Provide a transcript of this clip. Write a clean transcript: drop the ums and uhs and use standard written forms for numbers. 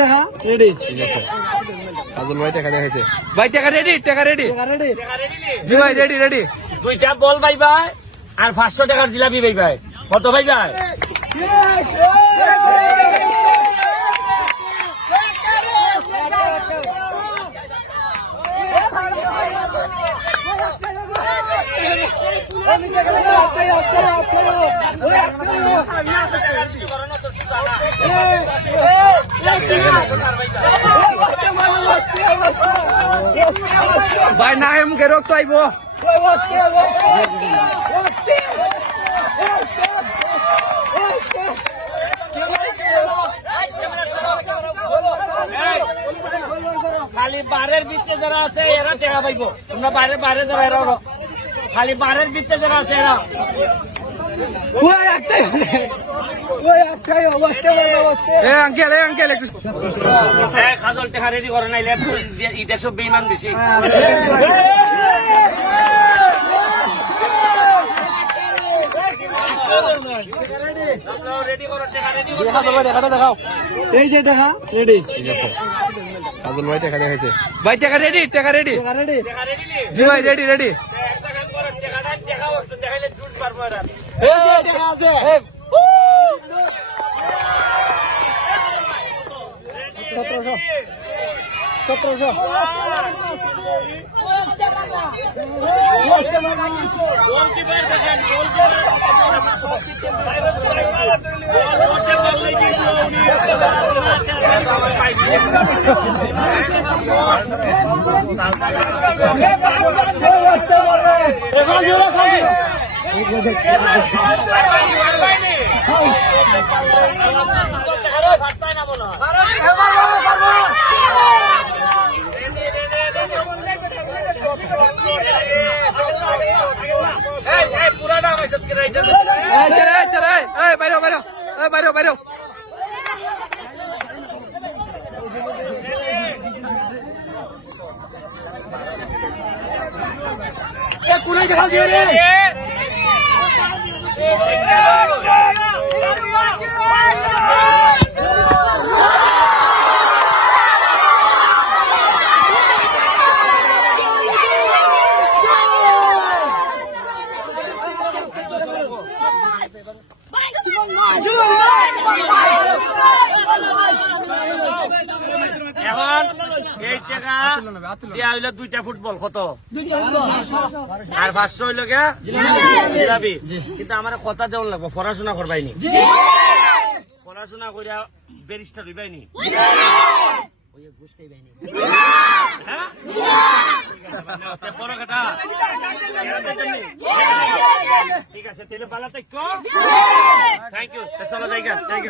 টাকা রেডি। আজল ভাই টাকা দেখাইছে। ভাই টাকা রেডি, টাকা রেডি। রেডি জি ভাই রেডি রেডি। দুইটা বল ভাই ভাই আর 500 টাকার জিলাপি ভাই ভাই। কত ভাই ভাই? ভাই না মুখে রক্ত আইব। খালি বারের ভিতরে যারা আছে এরা টাকা পাইব। তোমরা বাইরে বাইরে যারা এরা খালি বারের ভিতরে যারা আছে এরা আঙ্কেল আঙ্কেল একটু খাজল টাকা রেডি করে নাইলে ঈদের সব বেইমান বেশি। টাকাটা দেখাও। এই যে টাকা রেডি। আজল ভাই টাকা দেখাইছে। ভাই টাকা রেডি, টাকা রেডি। রেডি জি ভাই রেডি রেডি। দেখাইলে জুট পারবো এরা। এই যে টাকা আছে। 1700 গোলকিপার দেখেন, পুরাটা আমার সাথে রাইটার বাইরো বাইরো বাইরো বাইরো। কোনায় দেখা দিয়ে রে। এখন এই টাকা দেওয়া হইলো 2টা ফুটবল। কত? আর 500 হইলো কে জিলাপি। কিন্তু আমার কথা দেওয়ার লাগবো, পড়াশোনা করবাইনি, পড়াশোনা করিয়া ব্যারিস্টার হইবাইনি, বড় কথা। ঠিক আছে, তাহলে পালাতে থ্যাংক ইউ। চলো জায়গা, থ্যাংক ইউ।